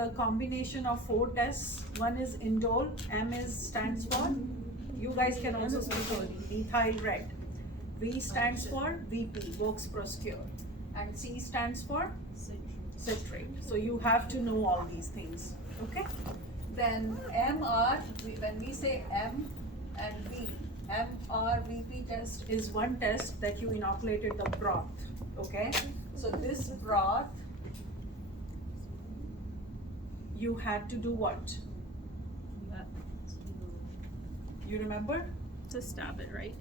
a combination of 4 tests. One is indole, M is stands for, you guys can also speak on methyl red. V stands for VP, Vaux Proscure. And C stands for citrate. So you have to know all these things, okay? Then MR, when we say M and V, MRVP test is one test that you inoculated the broth, okay? So this broth, you had to do what? You remember? To stab it, right?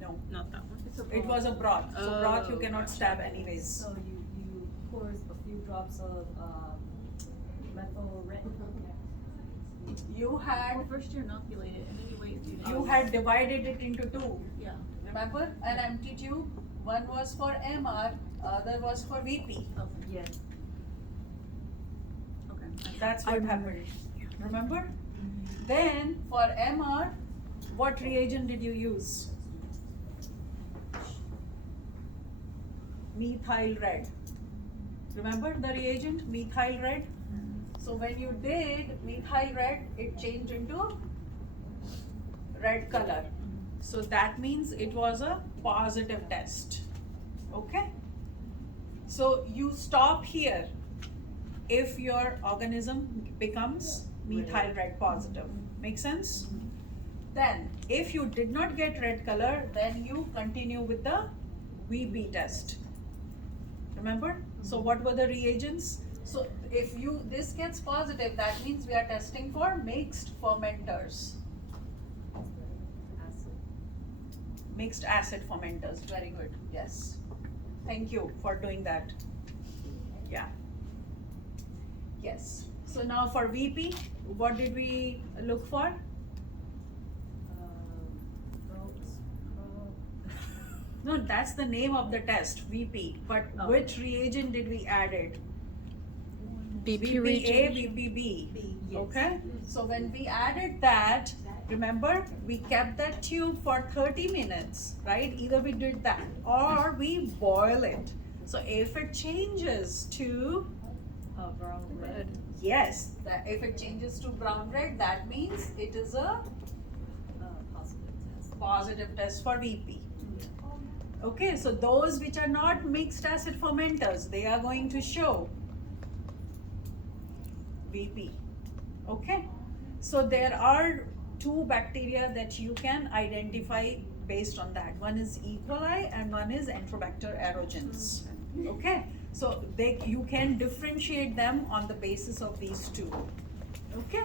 No, Not that one. it was a broth. So broth you Oh, cannot gotcha. stab anyways. So you pour a few drops of methyl red. You had Well, first you inoculate it and then you wait a few days. you had divided it into 2. Yeah. Remember? An empty tube. One was for MR, other was for VP. Okay. Yeah. Okay. That's what happened. Remember? Then for MR, what reagent did you use? Methyl red. Remember the reagent? Methyl red? So when you did methyl red, it changed into red color. So that means it was a positive test. Okay? So you stop here if your organism becomes methyl red positive. Make sense? Then if you did not get red color, then you continue with the VB test. Remember? So what were the reagents? So if this gets positive, that means we are testing for mixed fermenters. Mixed acid fermenters. Very good. Yes. Thank you for doing that. Yeah. Yes. So now for VP, what did we look for? No, that's the name of the test, VP. But Oh. which reagent did we add it? BP VPA, reagent. VPB. Yes. Okay? So when we added that, remember, we kept that tube for 30 minutes, right? Either we did that or we boil it. So if it changes to, Brown red. yes, if it changes to brown red, that means it is a Positive test. positive test for VP. Okay, so those which are not mixed acid fermenters, they are going to show VP. Okay, so there are 2 bacteria that you can identify based on that. One is E. coli and one is Enterobacter aerogens. Okay, so you can differentiate them on the basis of these 2. Okay.